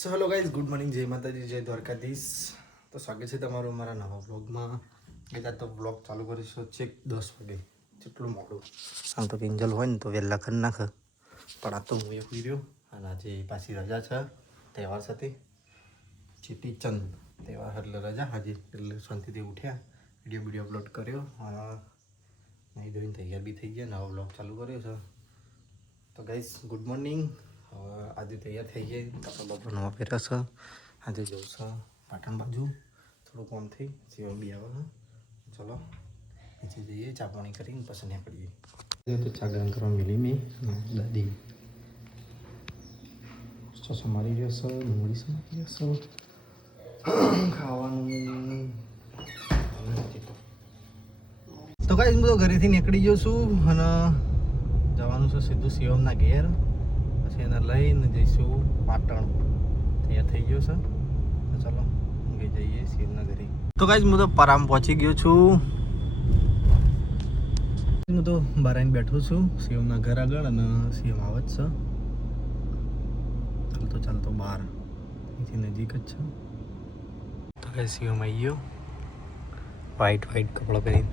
So hello guys, good morning, જય માતાજી, જય દ્વારકાધીશ. તો સ્વાગત છે તમારું અમારા નવા વ્લોગમાં. બીજા તો વ્લોગ ચાલુ કરીશું છેક 10 વાગે, જેટલું મોડું. આમ તો કિંજલ હોય ને તો વહેલા કરી નાખે, પણ આ તો હું એ પી રહ્યો. અને આજે પાછી રજા છે તહેવાર સાથે, ચેટી ચંદ તહેવાર એટલે રજા આજે, એટલે શાંતિથી ઉઠ્યા, વિડીયો અપલોડ કર્યો અને નહીં ધોઈને તૈયાર બી થઈ ગયા, નવો વ્લોગ ચાલુ કર્યો છે. તો ગાઈઝ ગુડ મોર્નિંગ. આજે તૈયાર થઈ ગઈ, કપડા બપડા નવા પહેર્યા છે. આજે જવું છે પાટણ બાજુ, થોડું કામ થઈ સેવા બી આવે. ચલો નીચે જઈએ, ચા પાણી કરીને પછી નીકળીએ. તો ચા ગરમ કરવા મિલી મેં દાદી ચસો મારી રહ્યો છે, ડુંગળી સમારી રહ્યો છે, ખાવાનું. તો કાંઈ હું તો ઘરેથી નીકળી ગયો છું અને જવાનું છે સીધું શિવમના ઘેર. પછી એને લઈને જઈશું પાટણ. તૈયાર થઈ ગયો છે તો ચલો ગઈ જઈએ શિવમના ઘરે. તો કાંઈ હું તો પરામ પહોંચી ગયો છું. હું તો બહાર આવીને બેઠો છું શિવમના ઘર આગળ અને શિવમ આવે જ છે ચાલતો બહાર, અહીંથી નજીક જ છે. તો કાંઈ શિવમ આવી ગયો વ્હાઈટ કપડો પહેરીને.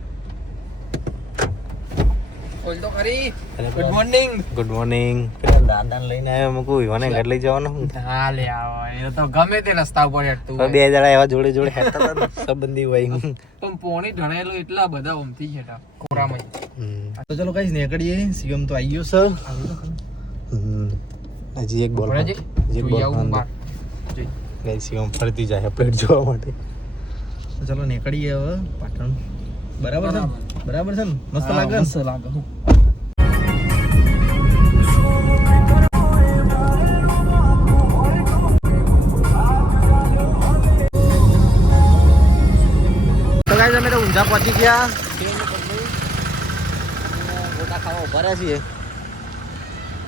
તો ખરી ગુડ મોર્નિંગ. Good morning. પેલા દાદાને લઈને આવ્યો, મૂકું વિવાને ઘર લઈ જવાનો. હા લે આવો, એ તો ગમે તે રસ્તા ઉપર હેડતું બે જણા એવા જોડે હેડતા હતા સંબંધી હોય. પણ પોણી ઢળેલું એટલા બધા ઓમથી હેડા કોરામાં. તો ચલો ગાઈસ નીકળીએ. શિવમ તો આવી ગયો છે. હજી એક બોલ ગાઈસ શિવમ ફરતી જાય પ્લેટ જોવા માટે. તો ચલો નીકળીએ હવે પાટણ. બરાબર છે ને? મસ્ત લાગે. તો ગાઈસ અમે તો ઊંઝા પહોંચી ગયા. ગોટા ખાવા ઉભા રહ્યા છીએ.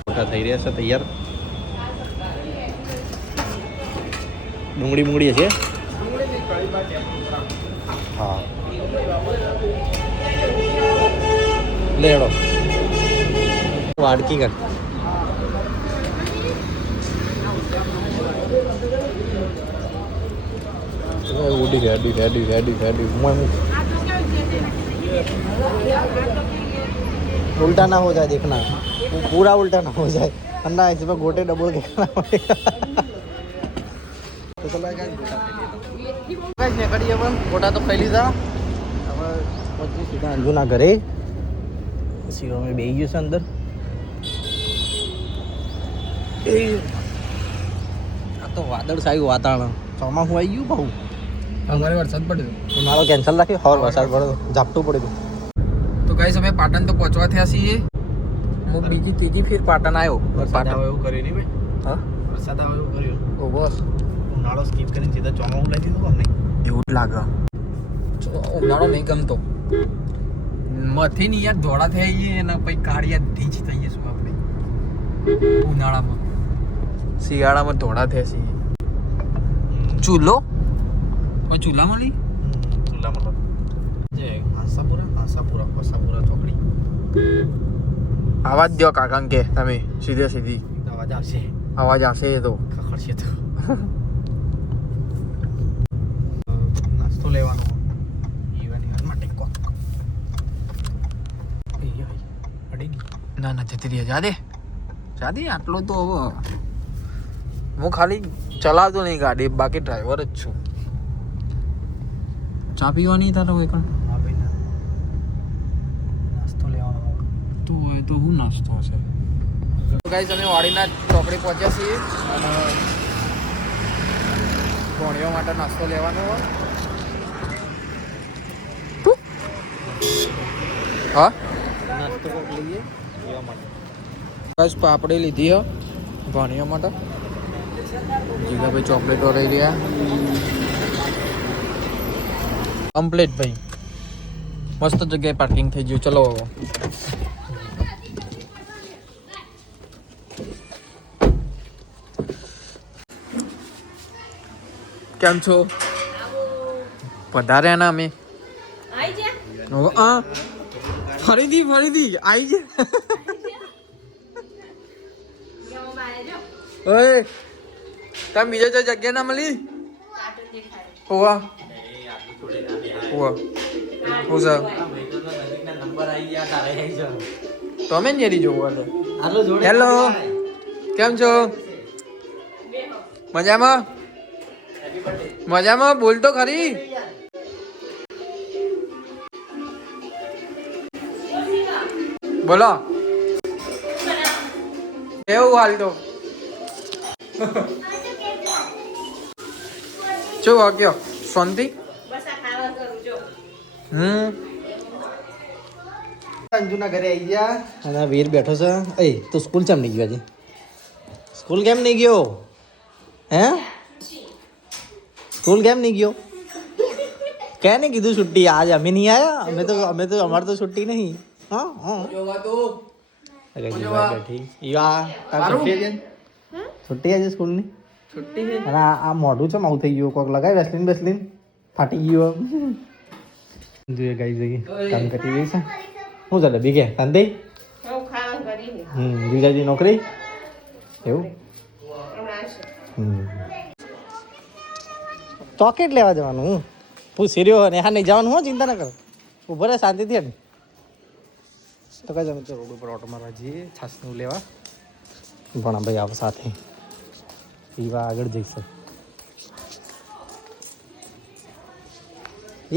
ગોટા થઈ રહ્યા છે તૈયાર. ડુંગળી છે. હા લેડો વાડકી કર. रेडी उल्टा ना हो जाए, देखना पूरा उल्टा ना हो जाए, वरना इसमें गोटे डबल के खाना पड़ेगा. तो चलो गाइस નીકળીએ પણ ગોટા તો ખાઈ લીધા. હવે પછી સીધા અંજુના ઘરે. પછી અમે બેસી ગયું છે અંદર. આ તો વાદળછાયું વાતાવરણ, ચોમાસું આવી ગયું બહુ. અમારે વરસાદ પડ્યો, મારો કેન્સલ રાખ્યો. હવે વરસાદ પડ્યો, ઝાપટું પડ્યું. તો ગાઈસ અમે પાટણ તો પહોંચવા થયા છીએ. હું બીજી ત્રીજી ફેર પાટણ આવ્યો. વરસાદ આવે એવું કર્યું નહીં ભાઈ? હા વરસાદ આવે એવું કર્યું. ઓ બસ ઉનાળો સ્કીપ કરીને સીધા ચોમાસું લઈ દીધું અમને. એવું જ લાગે. ઉનાળો નહીં ગમતો. મથી ની યાર ધોળા થઈ જઈએ અને પછી કાળિયા ઢીંચ થઈ જઈશું આપણે ઉનાળામાં. શિયાળામાં ધોળા થયા છીએ. ચૂલો કોઈ ચૂલામાં નહીં? ચૂલામાં જે આશાપુરા ચોકડી. આવાજ દો કાકા કે તમે સીધી અવાજ આવશે એ તો ખખડશે તો. નાસ્તો લેવાનો માટે ના જતી રહી. જાદે આટલો તો હવે હું ખાલી ચલાવતો નહીં ગાડી, બાકી ડ્રાઈવર જ છું. ચા પીવાની તારો હોય પણ નાસ્તો લેવાનો તો હોય તો શું નાસ્તો હશે? તો ગાઈસ અમે વાડીના ચોકડી પહોંચ્યા છીએ અને ભોણીઓ માટે નાસ્તો લેવાનો હોય. હા નાસ્તો કોક લઈએ લેવા માટે. બસ પાપડી લીધી હો ભોણીઓ માટે. જીગાભાઈ ચોકલેટો લઈ રહ્યા. કમ્પ્લીટ ભાઈ, મસ્ત જગ્યાએ પાર્કિંગ થઈ ગયું. ચલો કેમ છો? પધાર્યા ના અમે. ફરીથી આવી ગયા. ઓય તમે બીજા જો જગ્યા ના મળી હોવા હોવા હું સર તમે જ નેરી જોવું હેલો કેમ છો મજામાં મજામાં બોલ તો ખરી બોલો કેવું હાલ તો શું વાગ્યો શાંતિ અંજુના ઘરે આવી ગયા અને વીર બેઠો છે એ તું સ્કૂલ કેમ નહીં ગયો આજે સ્કૂલ કેમ નહીં ગયો હે સ્કૂલ કેમ નહીં ગયો ક્યાં નહીં કીધું છુટ્ટી આજ અમે નહીં આયા અમે તો અમારે તો છુટ્ટી નહીં હા હા બેઠી ઈવા છુટ્ટી આજે સ્કૂલની છુટ્ટી અને આ મોઢું છે આવું થઈ ગયું કોક લગાય વેસ્લિન બેસ્લિન ફાટી ગયું જોઈએ ગાઈ જઈએ કામ કરી રહી છે શું ચાલે બીગે શાંતિ બીજાજી નોકરી એવું ચોકેટ લેવા જવાનું હું પૂછી રહ્યો અને હા નહીં જવાનું હું ચિંતા ના કર ઉભો રહે શાંતિથી ને તો કઈ અમે તો રોડ ઉપર ઓટો મારવા જઈએ છાસનું લેવા ભણા ભાઈ આવો સાથે ઈવા આગળ જઈશે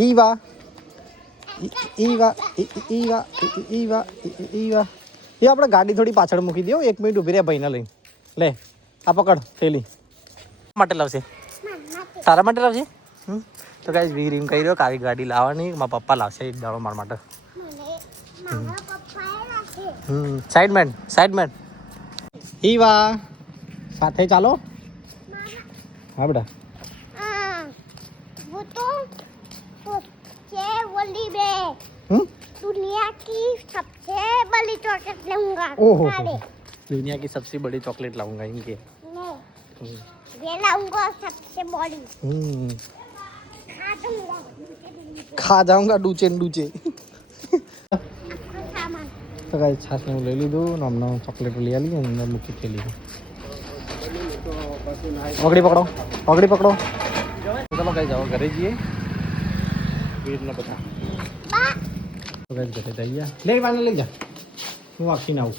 ઈવા ઈવા ઈવા ઈવા ઈવા એ આપણે ગાડી થોડી પાછળ મૂકી દો 1 મિનિટ ઊભી રહે ભાઈને લઈને લે આ પકડ થેલી માટે લાવશે તારા માટે લાવશે તો કાંઈ વીર એમ કહી રહ્યો કે આવી ગાડી લાવવાની મારા પપ્પા લાવશે એક દાડો મારા માટે સાઈડમેન ઈવા સાથે ચાલો हाँ बेटा वो तो सबसे बड़ी दुनिया की सबसे बड़ी चॉकलेट लाऊंगा ओहो दुनिया की सबसे बड़ी चॉकलेट लाऊंगा इनके नहीं ये लाऊंगा सबसे बड़ी खा जाऊंगा डूचे डूचे सामान तो गाइस छाछ में ले ली दो हमने चॉकलेट ले ली अंदर मुख्य खेली पकड़ी पकड़ो चलो गाइस जाओ घरे जिए वीर ने बता तो गाइस घरे जाइए ले वाले ले जा હું આખી ના આવું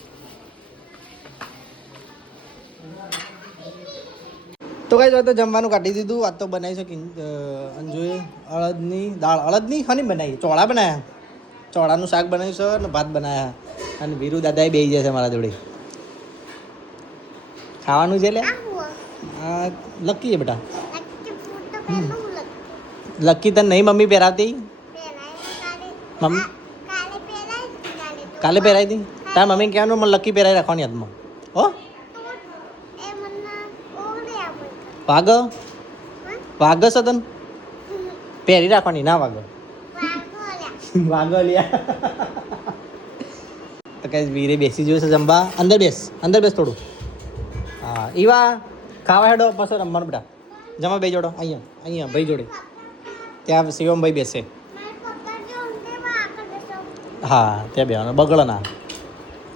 તો ગાઈસ હવે તો જમવાનું કાઢી દીધું આ તો બનાવી છે અંજુએ અડદની દાળ અડદની ખાની બનાવી ચોળા બનાવ્યા ચોળાનું શાક બનાવ્યું છે અને ભાત બનાવ્યા અને વીરુ દાદાએ બેસી જાય છે મારા જોડે ખાવાનું છે લે લકી છે બેટા લકી તને નહીં મમ્મી પહેરાવતી મમ્મી કાલે પહેરાવી હતી તાર મમ્મી કહેવાનું મને લકી પહેરાવી રાખવાની હાથમાં હો વાગ સદન પહેરી રાખવાની ના વાગ વાગો લ્યા તો કઈ વીરે બેસી જોયું છે જમવા અંદર બેસ થોડું હા ઈવા ખાવા હેડો પાછો રમવાનું બેટા જમા બે જોડો અહીંયા ભાઈ જોડે ત્યાં શિવમભાઈ બેસે હા ત્યાં બેવાનું બગડો ના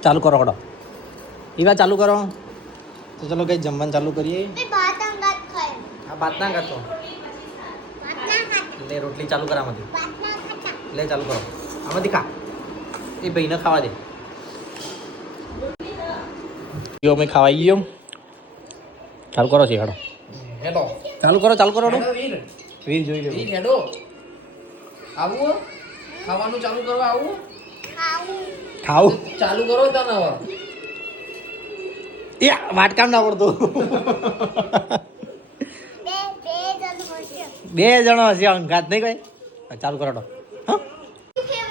ચાલુ કરો હડો ઈવા ચાલુ કરો તો ચલો કઈ જમવાનું ચાલુ કરીએ હા ભાત ના કરતો લે રોટલી ચાલુ કર આમાંથી લે ચાલુ કરો આમાંથી ખા એ ભાઈને ખાવા દે અમે ખાવાઈ ગયો ચાલુ કરો છે હેડો હેલો ચાલુ કરો હેડો વીર જોઈ લો વીર હેડો આવું ખાવાનું ચાલુ કરવા આવું ખાવું ચાલુ કરો તને હવે એ વાટકામ ના પડતો બે જણો હશે અંગાત નહીં કઈ ચાલુ કરો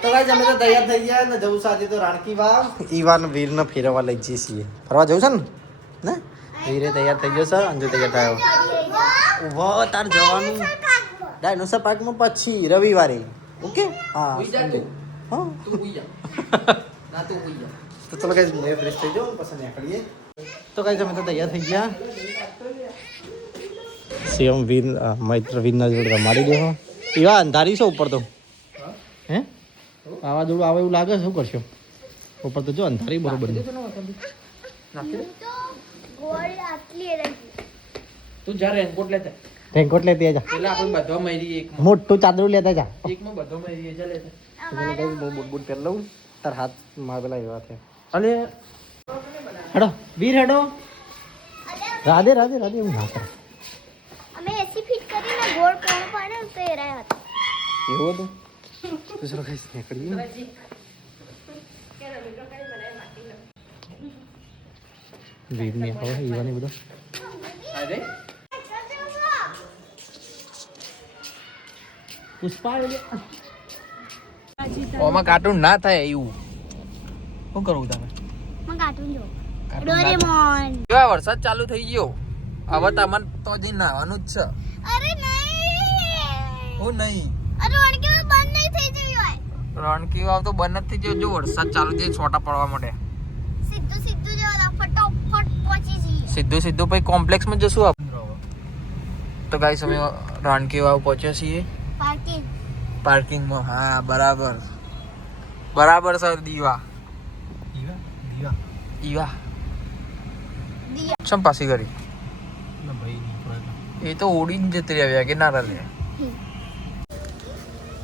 તો ગાઈસ અમે તો તૈયાર થઈ ગયા ને જવું સાથે તો રાણકી વાવ ઈવાન વીરને ફેરવવા લઈ જઈએ છીએ ફરવા જવું છે ને વીરે તૈયાર થઈ ગયો છે અંજુ તૈયાર થયો ઉભો તાર જવાનું ડાયનોસર પાર્કમાં પછી રવિવારે ઓકે હા ઉઈ જા તું. હા તું ઉઈ જા ના તું ઉઈ જા તો ચલો ગાઈસ મેં ફ્રેશ થઈ જાઉં પછી નીકળીએ તો ગાઈસ અમે તો તૈયાર થઈ ગયા સીએમ વીર મૈત્ર વીરના જોડે રમાડી દેવો એવા અંધારી છે ઉપર તો હે વાવાઝોડું આવે એવું લાગે છે શું કરશો ઉપર તો જો અંધારી બરોબર નાખી દે ગોળ આટલી રહી તું જા રેનકોટ લેતા રેનકોટ લેતી જા એટલે આપણે બધા મરી એક મોટું ચાદરું લેતા જા એકમાં બધો મરી જા લેતા હું બૂટ બૂટ પહેર લઉં તાર હાથ માર પેલા એવા છે અલે હેડો વીર હેડો રાધે રાધે રાધે એવું ના કરે અમે એસી ફિટ કરીને ગોળ કોણ પાડે તો એ રહ્યા હતા એવું હતું તો ચલો કઈ નીકળી વીર ને આવો ઈવાની બધો અરે પુષ્પા ઓમાં કાર્ટૂન ના થાય એવું શું કરવું તમે મને કાર્ટૂન જો કાર્ટૂન ના થાય. ડોરેમોન કેવા વરસાદ ચાલુ થઈ ગયો હવે તમને તો હજી નાવાનું જ છે અરે નહીં હું નહીં અરે વણકે બંધ નહીં થઈ જવી હોય રણકી વાવ તો બંધ જ થઈ ગયો જો વરસાદ ચાલુ થઈ છોટા પડવા માટે સીધું સીધું જવા ફટોફટ પહોંચી જઈએ સીધું સીધું પછી કોમ્પ્લેક્સમાં જશું આપણે તો ગાઈસ અમે રણકી વાવ પહોંચ્યા છીએ પાર્કિંગ પાર્કિંગમાં હા બરાબર બરાબર સર દીવા દીવા દીવા દીવા દિયા ચમ પાસી કરી ના ભાઈ નહીં પડે એ તો ઓડીને જતી રહ્યા કે ના લે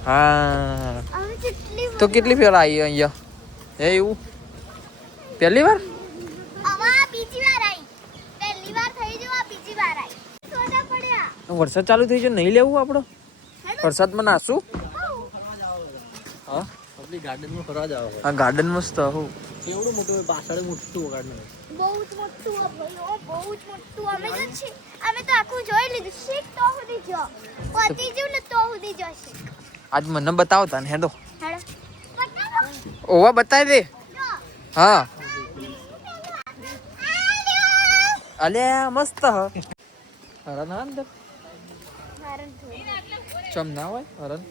હા અમે કેટલી તો કેટલી ફેર આવી અહીંયા હે એવું પહેલી વાર આવા બીજી વાર આવી પહેલી વાર થઈ જવા બીજી વાર આવી સોડા પડ્યા વરસાદ ચાલુ થઈ છે નહીં લેવું આપણો વરસાદમાં નાસું હા આપણી ગાર્ડનમાં ફરવા જાવ આ ગાર્ડન મસ્ત હું એવડું મોટું પાછળ મોટું ગાર્ડન બહુ જ મોટું આ ભાઈ ઓ બહુ જ મોટું અમે તો છે અમે તો આખું જોઈ લીધું શીખ તો સુધી જો પતી જેવું ને તો સુધી જોશે આજ મને બતાવો તને હેડો હેડો બતાવો ઓવા બતાવી દે જો હા અલ્યા મસ્ત હ હરણ હા અંદર હરણ થોડું ચમ ના હોય હરણ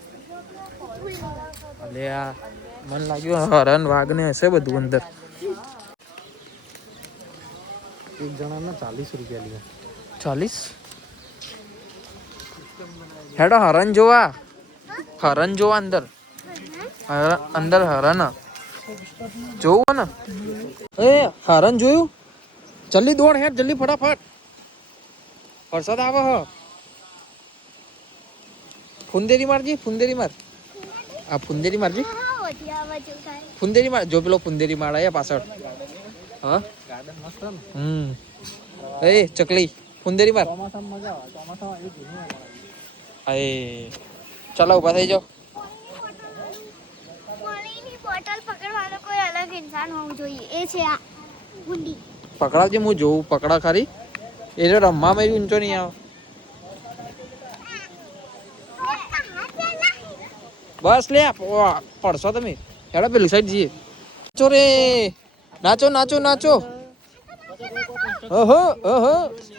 અલ્યા મને લાગ્યું હરણ વાઘ ને હશે બધું અંદર એક જણાના 40 રૂપિયા લીધા 40 હેડો હરણ જોવા અંદર અંદર હરણ જોવું ને એ હરણ જોયું જલ્દી દોડ હેડ જલ્દી ફટાફટ વરસાદ આવે હ ફુંદેરી મારજી ફુંદેરી માર આ ફુંદેરી મારજી હા વધી આવા જેવું થાય ફુંદેરી માર જો પેલો ફુંદેરી માર આયા પાછળ હા ગાર્ડન મસ્ત ને એ ચકલી ફુંદેરી માર ચોમાસામાં મજા આવે ચોમાસામાં એ જૂનું એ ચાલો ઉભા થઈ જાઓ પાણીની બોટલ પકડવાનો કોઈ અલગ ઇન્સાન હોવું જોઈએ એ છે આ ગુંડી પકડાવજે હું જોઉં પકડા ખરી એ જો રમવામાં બી ઊંચો નહીં આવે બસ લે પડશો તમે હેડો પેલી સાઈડ જઈએ નાચો રે નાચો નાચો નાચો ઓહો ઓહો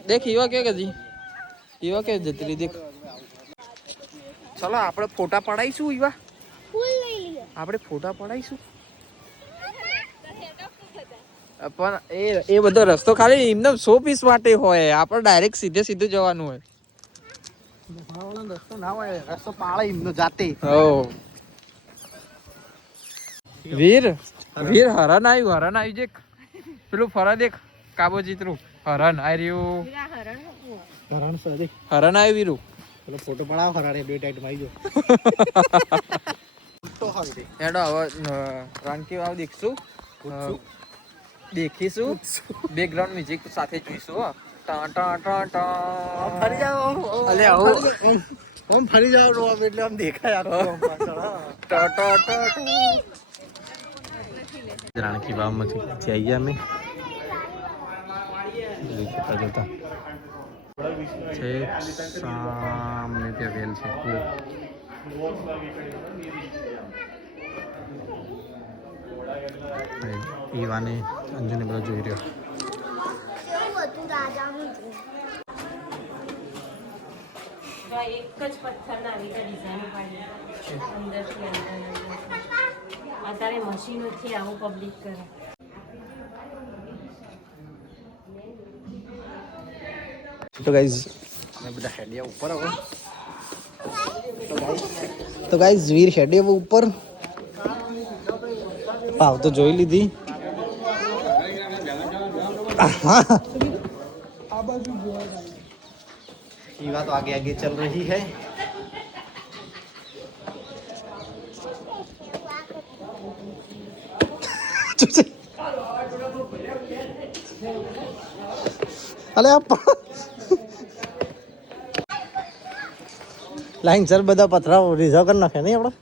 દેખ ઈવા કે ગજી ઈવા કે જતી રહી દેખ ચલો આપણે ફોટા પડાઈશું ઈવા ફૂલ લઈ લઈએ આપણે ફોટા પડાઈશું પણ એ બધો રસ્તો ખાલી એમને 100 પીસ માટે હોય આપણે ડાયરેક્ટ સીધું જવાનું હોય રસ્તો ના હોય રસ્તો પાળે એમનો જાતે હો વીર હરણ આવ્યું જે પેલું ફરા દેખ કાબો ચિત્રું હરણ આ રહ્યું હરણ સર હરણ આવ્યું વીરું પેલો ફોટો પડાવો ખરા બે ટાઈટ માં આવી તો હવે હેડો હવે રાણકી વાવ દેખીશું બેકગ્રાઉન્ડ મ્યુઝિક સાથે જોઈશું હો ટા ટા ટા ટા ફરી જાઓ અલે આવો ઓમ ફરી જાઓ રો એટલે આમ દેખાય આખું પાછળ ટા ટા ટા રાણકી વાવમાંથી જઈએ અમે જોતા જોતા છે સામે ત્યાં વેલ છે ઈવાને અંજુને બધો જોઈ રહ્યો કેવું હતું રાજાનું એક જ પથ્થરના આવી રીતે ડિઝાઇન પાડી અંદરથી અંદર અત્યારે મશીનોથી આવું પબ્લિક કરે તો ગાઈઝ અમે બધા હેડિયા ઉપર હવે તો ગાઈઝ વીર હેડિયા ઉપર ભાવ તો જોઈ લીધી शिवा तो आगे आगे चल रही है. अरे आप લાઈન સર બધા પથરા રિઝર્વ કરી નાખે નહીં આપણે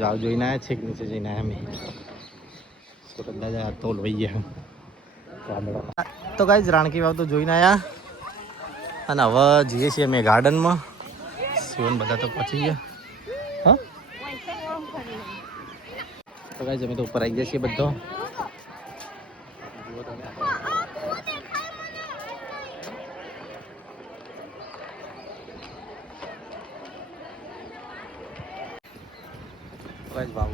જાવ જોઈને આવ્યા છે કે નીચે જઈને આવ્યા અમે સુરત દાદા તો લઈ ગયા તો ગાઈઝ રાણકી વાવ તો જોઈને આવ્યા અને હવે જઈએ છીએ અમે ગાર્ડનમાં શિવન બધા તો પહોંચી ગયા હા તો ગાઈઝ અમે તો ઉપર આવી ગયા છીએ બધો ભાવ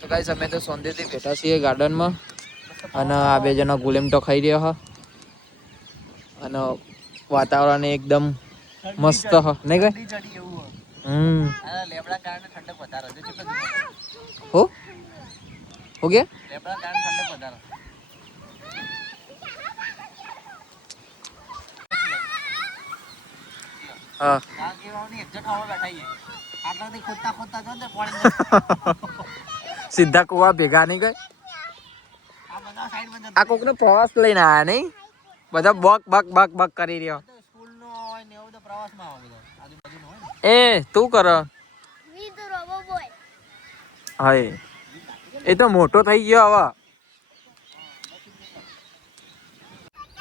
તો ગાઈસ અમે તો સોંદેથી બેઠા છીએ ગાર્ડનમાં અને આ બે જણા ગુલેમટો ખાઈ રહ્યા હ અને વાતાવરણ એકદમ મસ્ત હ નહીં ગઈ લેબડા કારણે ઠંડક વધારે છે હો ગયા લેબડા કારણે ઠંડક વધારે હા સીધા કુવા ભેગા નહીં ગઈ આ કોક નો પ્રવાસ લઈને આયા નહીં બધા બક બક બક બક કરી રહ્યો એ તું કર હા એ તો મોટો થઈ ગયો હવે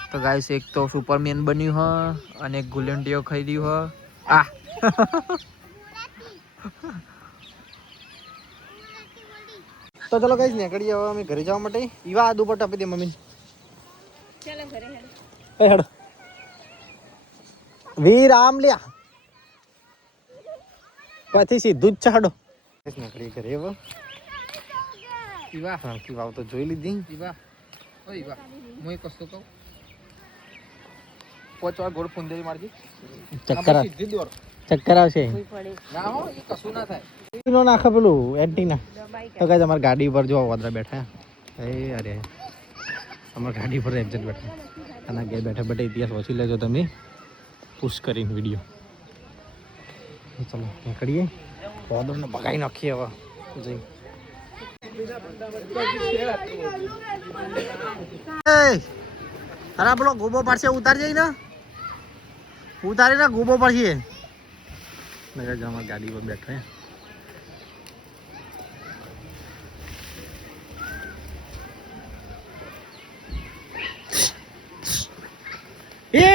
તો ગાઈસ એક તો સુપરમેન બન્યું હ અને એક ગુલેન્ટિયો ખાઈ રહ્યું હ આ તો ચલો ગાઈસ નીકળીએ હવે અમે ઘરે જવા માટે ઈવા આ દુપટ્ટો આપી દે મમ્મી ચાલો ઘરે હેડ એ હેડ વીર આમ લ્યા પછી સીધું જ ચાડો નીકળી ઘરે હવે ઈવા રાણકી વાવ તો જોઈ લીધી ઈવા ઓ ઈવા હું એક વસ્તુ કહું પોચવા ગોળ ફુંદેલી મારજી સીધી દોર ચક્કર આવશે ના હો એ કશું ના થાય નો નાખે પેલું એન્ટીના તો ગાઈસ અમારી ગાડી પર જો વાદરા બેઠા એ અરે અમારી ગાડી પર એક્ઝેક્ટ બેઠા અને ઘેર બેઠા બેઠા ઇતિહાસ વાંચી લેજો તમે પુશ કરીને વિડીયો ચલો નીકળીએ વાદળને ભગાઈ નાખીએ હવે જઈ અરે પેલો ગોબો પડશે ઉતાર જઈ ને ઉતારી ને ગોબો પડશે અમારી ગાડી પર બેઠા એ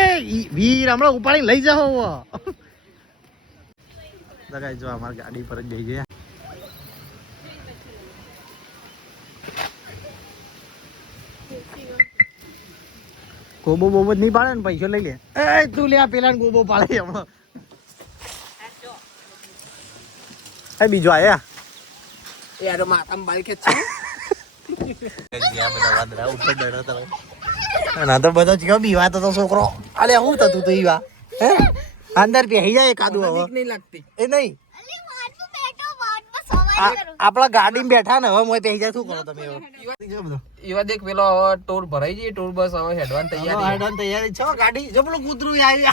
વીર હમણાં ઉપાડી લઈ જાઓ જો અમારી ગાડી પર જ જઈ ગયા ગોબો બોબો જ નહીં પાડે ને પૈસો લઈ લે એ તું લે પેલા ને ગોબો પાડે હમણાં બીજો આયા યાર માથામાં બાલ કે છે ના તો બધો ચિયો બીવા તો છોકરો અલે હું થતું તું ઈવા હે અંદર બેહી જાય એકાદું હવે નહીં લાગતી એ નહીં આપણા ગાડીમાં બેઠા ને હવે મોય બેહી જાય શું કરો તમે ઈવા દેખ પેલો હવે ટૂર ભરાઈ જઈએ ટૂર બસ હવે હેડવાન તૈયારી હેડવાન તૈયારી છો ગાડી જો પેલું કૂતરું આવી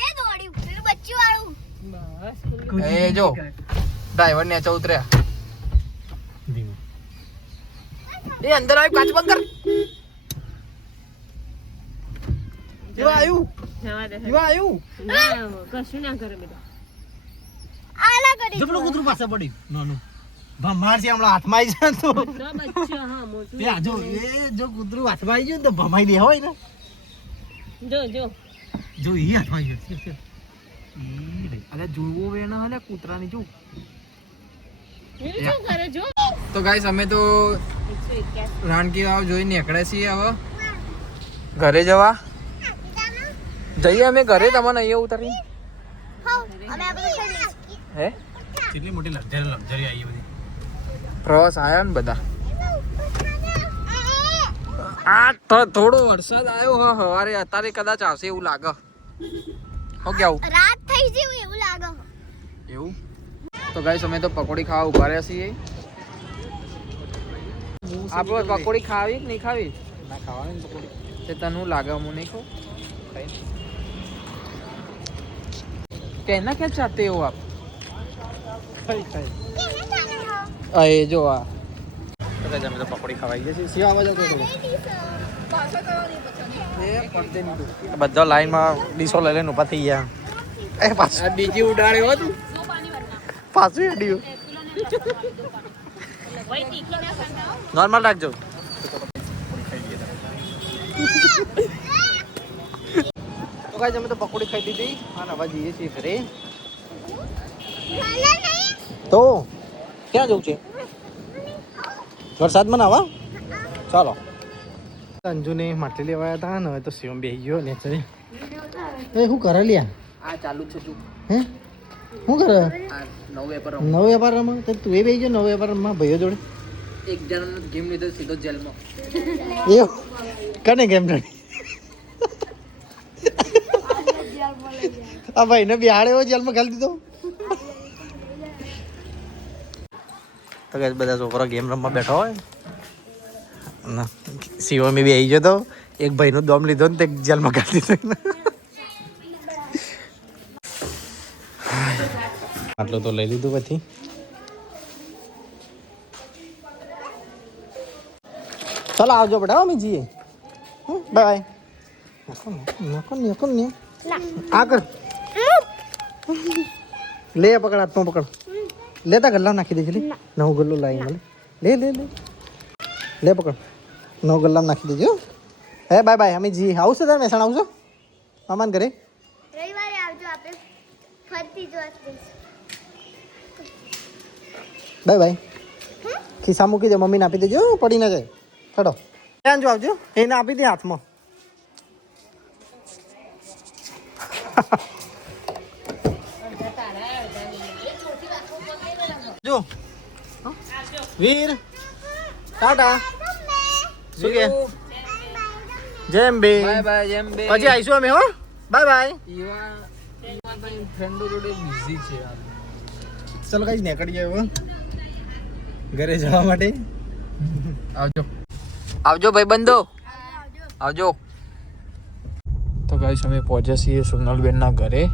એ દોડી પેલું બચ્ચું વાળું એ જો ડ્રાઈવર નેચા ઉતર્યા એ અંદર આવી કાચ બંધ કર ઈવા આવ્યું જવા દે ઈવા આવ્યું ના કશું ના કરે બેટા આલા કરી જો પેલું કૂતરું પાસે પડ્યું નાનું ભમાર છે હમણાં હાથમાં આવી જાય તો ના બચ્ચા હા મોટું એ જો એ જો કૂતરું હાથમાં આવી ગયું ને તો ભમાઈ દે હોય ને જો જો જો એ હાથમાં આવી ગયું અરે જોવો વેના હલે કૂતરાની જો એ શું કરે જો તો ગાઈસ અમે તો 181 રાણકી વાવ જોઈને નીકળ્યા છીએ હવે ઘરે જવા જઈએ અમે ઘરે તમને અહીંયા ઉતારી અમે આપણે હે કેટલી મોટી લક્ઝરી આવી બધી પ્રવાસ આયા ને બધા આ તો થોડો વરસાદ આવ્યો હ હવારે અત્યારે કદાચ આવશે એવું લાગે હો કેવું રાત થઈ જેવું એવું લાગે એવું તો ગાઈસ અમે તો પકોડી ખાવા ઉભા રહ્યા છીએ આપણે પકોડી ખાવી કે નહીં ખાવી ના ખાવાની પકોડી તે તને લાગે હું નહીં ખાઉં कहना क्या चाहते हो आप अरे जो आ તો કઈ અમે તો પકોડી ખવાઈ ગયા છીએ સિયા આવા જતો બધા લાઈનમાં ડીશો લઈ લઈને ઊભા થઈ ગયા એ પાછું બીજી ઉડાડ્યો હતું પાછું હેડ્યું નોર્મલ રાખજો તો ગાઈસ અમે તો પકોડી ખાઈ દીધી અને હવે જઈએ છીએ ઘરે તો ક્યાં જવું છે વરસાદમાં નાવા ચાલો અંજુને માટલી લેવાયા હતા ને હવે તો શિવમ બેસી ગયો નેચરી એ શું કરે લ્યા આ ચાલુ છે તું હે શું કરે આ નવ વેપાર નવ વેપારમાં તો તું એ બેસી ગયો નવ વેપારમાં ભાઈઓ જોડે એક જણાનો ગેમ લીધો સીધો જેલમાં એવું કને કેમ રડી આ ભાઈને બિહાડે એવો જેલમાં ઘાલી દીધો તો કઈ બધા છોકરા ગેમ રમવા બેઠા હોય શિવમે બી આવી ગયો તો એક ભાઈનો દમ લીધો ને તે જેલમાં ઘાલી દીધો આટલું તો લઈ લીધું પછી ચાલો આવજો બેટા અમે જઈએ બાય બાય આ કર લે પકડ હાથમાં પકડ લેતા ગલ્લા નાખી દેજે લે નવ ગલ્લો લાવી મને લે લે લે લે પકડ નવ ગલ્લા નાખી દેજો હે બાય બાય અમે જી આવશે તારે મહેસાણા આવશો અમાન ઘરે રવિવારે આવજો આપણે ફરતી જોવા જઈશું બાય બાય ખિસ્સા મૂકી દે મમ્મીને આપી દેજો પડી ના જાય ચડો ત્યાં જો આવજો એને આપી દે હાથમાં જો વીર ટાટા શું કે જેમ બે બાય બાય જેમ બે પછી આવીશું અમે હો બાય બાય ઈવા તો ફ્રેન્ડો જોડે બિઝી છે યાર ચલો કઈ નીકળી જાય હવે ઘરે જવા માટે આવજો આવજો ભાઈબંધો આવજો તો ગાઈસ અમે પહોંચ્યા છીએ સોનલબેનના ઘરે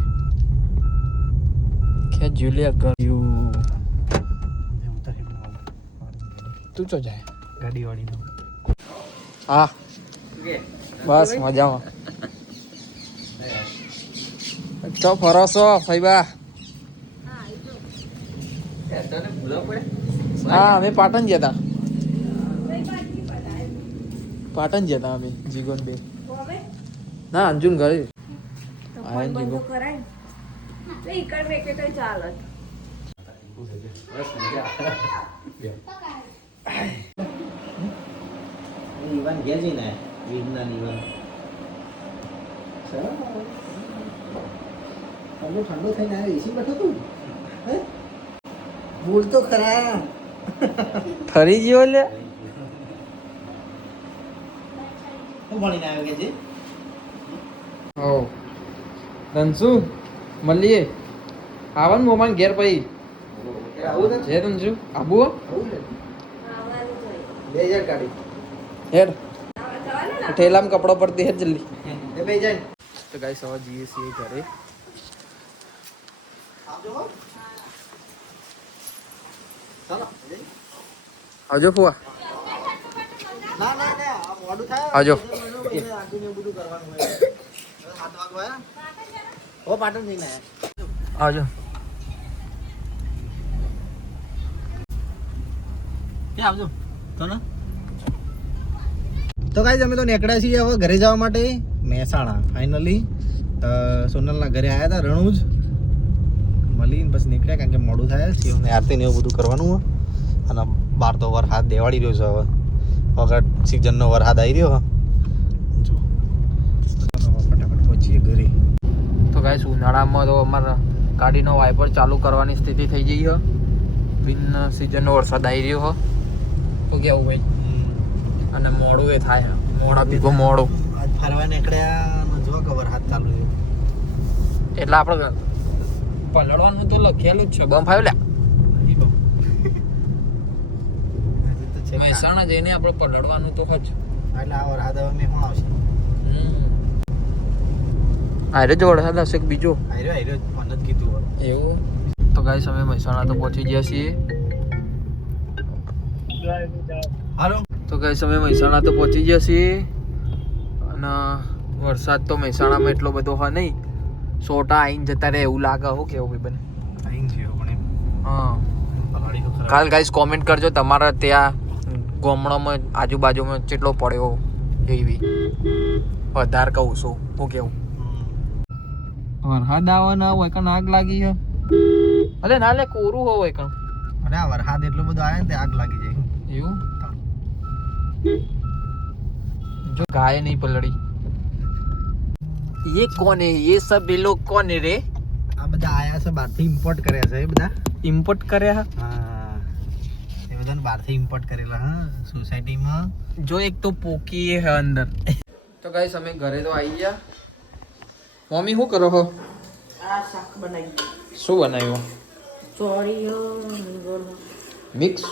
કે જુલિયા કર્યું તું તો જાય ગાડી વાળી હા બસ મજામાં તો ફરસો ફઈબા હા અમે પાટણ ગયા હતા અમે જીગોન બે ના અંજુન ઘરે આયન જીગો ઈવાન ગયા જઈને વીરના ઈવાન ઠંડો થઈને આવ્યો એસી બેઠો તું હે બોલ તો ખરા ફરી ગયો લે હું ભણીને આવ્યો કે છે હો રંસુ મળીએ આવન મોમાન ઘેર પઈ આવું જે રંસુ આબુ 2000 કાઢી હેડ ઠેલામ કપડો પડતી હેડ જલ્દી એ બે જાય તો ગાઈસ હવે જઈએ છીએ ઘરે આવજો ચાલો આવજો ફુવા ના ના ના આ મોડું થાય આવજો આગળ બધું કરવાનું હોય 7 વાગવા ઓ પાટણ જઈને આવજો ક્યાં આવજો તો ને તો ગાઈસ અમે તો નીકળ્યા છીએ હવે ઘરે જવા માટે મહેસાણા ફાઇનલી સોનલના ઘરે આવ્યા હતા રણુજ મળીને પછી નીકળ્યા કારણ કે મોડું થાય શિવને આરતી ને એવું બધું કરવાનું હોય અને બહાર તો વરસાદ દેવાળી રહ્યો છે હવે વગર સિઝનનો વરસાદ આવી રહ્યો જો ફટાફટ પહોંચીએ ઘરે તો ગાઈસ ઉનાળામાં તો અમારા ગાડીનો વાઇપર ચાલુ કરવાની સ્થિતિ થઈ ગઈ છે બિન સિઝનનો વરસાદ આવી રહ્યો છે તો કેવું ભાઈ અને મોડું એ થાય મોડા પીવો મોડો આજ ફરવા નીકળ્યા ને જો કે વરસાદ ચાલુ છે. એટલે આપણે પલળવાનું તો લખેલું જ છે બમ ફાવ્યો લ્યા નહીં બહુ. હજી તો છે મહેસાણા જઈને આપણે પલળવાનું તો હજ એટલે આ વરસાદ હવે મેં પણ આવશે. આરે જો વરસાદ હશે કે બીજો આયરો મને જ કીધું હવે. એવું તો ગાઈસ અમે મહેસાણા તો પહોંચી ગયા છીએ હાલો તો ગાઈસ અમે મહેસાણા તો પહોંચી ગયા છીએ અને વરસાદ તો મહેસાણામાં એટલો બધો હોય નહીં સોટા આઈને જતા રહે એવું લાગે હું કેવું ભાઈ આઈ ગયો પણ એમ હા પલાળી તો ખરા. કાલ ગાઈસ કોમેન્ટ કરજો તમારા ત્યાં ગામડામાં આજુબાજુમાં કેટલો પડ્યો એવી વધારે કહું છું હું કેવું વરસાદ આવવાના હોય કણ આગ લાગી છે અલે ના લે કોરું હોય કણ અરે આ વરસાદ એટલો બધો આવે ને તે આગ લાગી જાય. એવું જો ગાય નહીં પલળી ये कौन है ये सब ये लोग कौन है रे આ બધા આયા છે બહારથી ઇમ્પોર્ટ કર્યા છે એ બધા. इम्पोर्ट करे हैं હા એ બધાને બહારથી ઇમ્પોર્ટ કરેલા હા સોસાયટીમાં. जो एक तो पोकी है अंदर तो गाइस हमें घरे तो आई गया मम्मी શું કરો હો આ શાક બનાવી શું બનાવ્યું ચોરીઓ मिक्स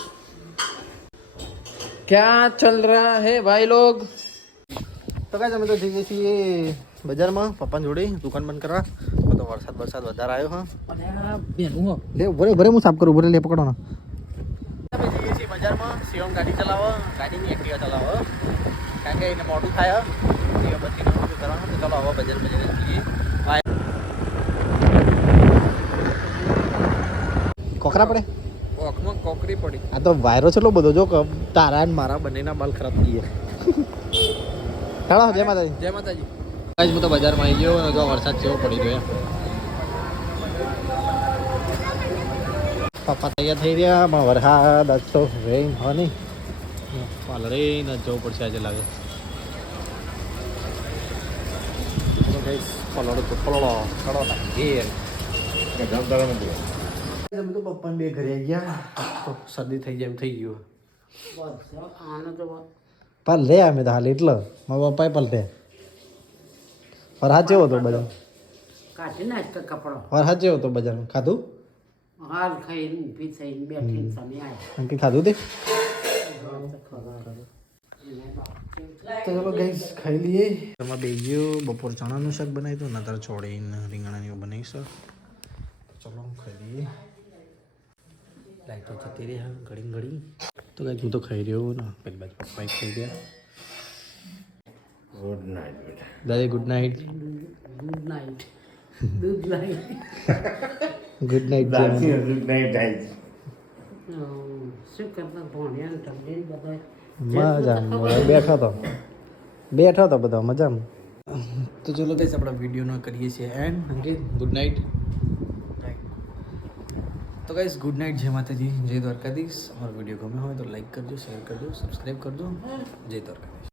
क्या चल रहा है भाई लोग તો કાંઈ અમે તો જઈએ છીએ બજારમાં પપ્પાને જોડે દુકાન બંધ કરવા. તો વરસાદ વધારે આવ્યો હા. અને આ બેનું હો લે ભરે હું સાફ કરું ભરે લે પકડો ને. અમે જઈએ છીએ બજારમાં શિવમ ગાડી ચલાવો ગાડીની એક્ટિવા ચલાવો કારણ કે એને મોડું થાય દીવા બત્તીનું બધું કરવાનું. તો ચાલો હવે બજારમાં જઈએ. કોકરા પડે ઓખમાં કોકરી પડી આ તો વાયરો છે એટલો બધો જો કે તારા અને મારા બંનેના બાલ ખરાબ થઈ ગયા. ચાલો જય માતાજી. જય માતાજી આજ હું તો બજારમાં આવી ગયો અને જો વરસાદ કેવો પડી ગયો પપ્પા તૈયાર થઈ રહ્યા પણ વરસાદ આજ તો રેન હોય નહીં પાલરે ન જવું પડશે આજે લાગે. અમે તો પપ્પાને બે ઘરે આવી ગયા તો શરદી થઈ જાય એમ થઈ ગયું. પલટે અમે તો હાલ એટલે મારા પપ્પાએ પલટે. વરસાદ જેવો હતો બજાર કાઢી નાખ કપડો વરસાદ જેવો હતો બજારમાં ખાધું હાલ ખાઈને ઊભી થઈને બેઠી તમે એમ કે ખાધું તે તો ચલો ગાઈસ ખાઈ લઈએ. એમાં બે ગયો બપોર ચણાનું શાક બનાવ્યું હતું નતર ચોળીને રીંગણાની એવું બનાવીશું. ચલો ખાઈ લઈએ. લાઈટો જતી રહી હા ઘડી તો ગાઈસ હું તો ખાઈ રહ્યો ને પેલી બાજુ પપ્પાએ ખાઈ ગયા. ગુડ નાઇટ બેટા દાદી good night. Good night good night good night શું કરતા ભણ્યા તમને બધા મજામાં બેઠો તો બધા મજામાં. તો ચલો ગાઈસ આપણા વિડીયોનો કરીએ છીએ એન્ડ અંકિત ગુડ નાઇટ. તો ગાઈસ ગુડ નાઇટ જય માતાજી જય દ્વારકાધીશ. અમારો વિડીયો ગમે હોય તો લાઈક કરજો શેર કરજો સબસ્ક્રાઈબ કરજો. જય દ્વારકાધીશ.